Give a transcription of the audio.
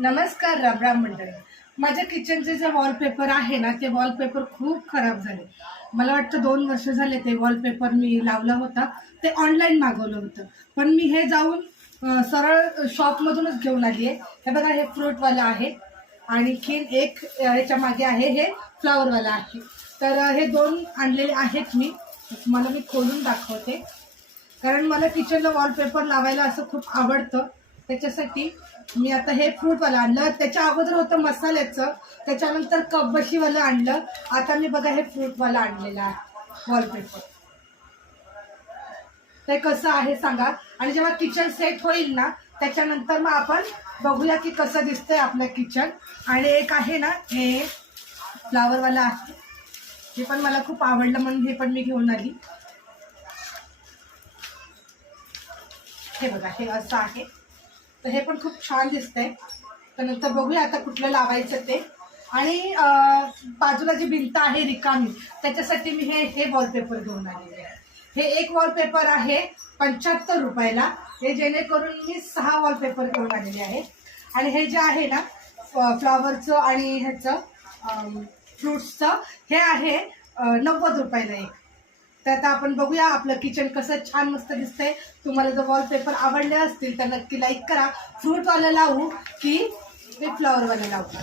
नमस्कार राम मंडळी. माझ्या किचनचे जे वॉलपेपर आहे ना ते वॉलपेपर खूप खराब झाले. मला वाटतं 2 वर्ष झाले ते वॉलपेपर मी लावलं होतं, ते ऑनलाईन मागवलं होतं. पण मी हे जाऊन सरळ शॉपमधूनच घेऊन आली आहे. हे बघा, हे फ्रूटवाला आहे, आणखीन एक याच्या मागे आहे हे फ्लावरवाला आहे. तर हे 2 आणलेले आहेत मी. तुम्हाला मी खोलून दाखवते, कारण मला किचनला वॉलपेपर लावायला असं खूप आवडतं. त्याच्यासाठी मी आता हे फ्रूटवाला आणलं. त्याच्या अगोदर होतं मसाल्याचं, त्याच्यानंतर कपबशीवालं आणलं. आता मी बघा हे फ्रूटवाला आणलेलं आहे वॉलपेपर. ते कसं आहे सांगा, आणि जेव्हा किचन सेट होईल ना त्याच्यानंतर मग आपण बघूया की कसं दिसतंय आपलं किचन. आणि एक आहे ना हे फ्लावरवाला आहे, हे पण मला खूप आवडलं म्हणून हे पण मी घेऊन आली. हे बघा, हे असं आहे. तर हे पण खूप छान दिसतंय. तर नंतर बघूया आता कुठलं लावायचं ते. आणि बाजूला जी भिंत आहे रिकामी, त्याच्यासाठी मी हे वॉलपेपर घेऊन आलेले आहे. हे एक वॉलपेपर आहे 75 रुपयाला. हे जेणेकरून मी 6 वॉलपेपर घेऊन आलेले आहे. आणि हे जे आहे ना फ्लॉवरचं आणि ह्याचं फ्रूट्सचं, हे आहे 90 रुपयाला एक. तर आता आपण बघूया आपलं किचन कसं छान मस्त दिसतंय. तुम्हाला जर वॉलपेपर आवडले असतील तर नक्की लाईक करा. फ्रूटवाला लावू की फ्लावरवाला लावू?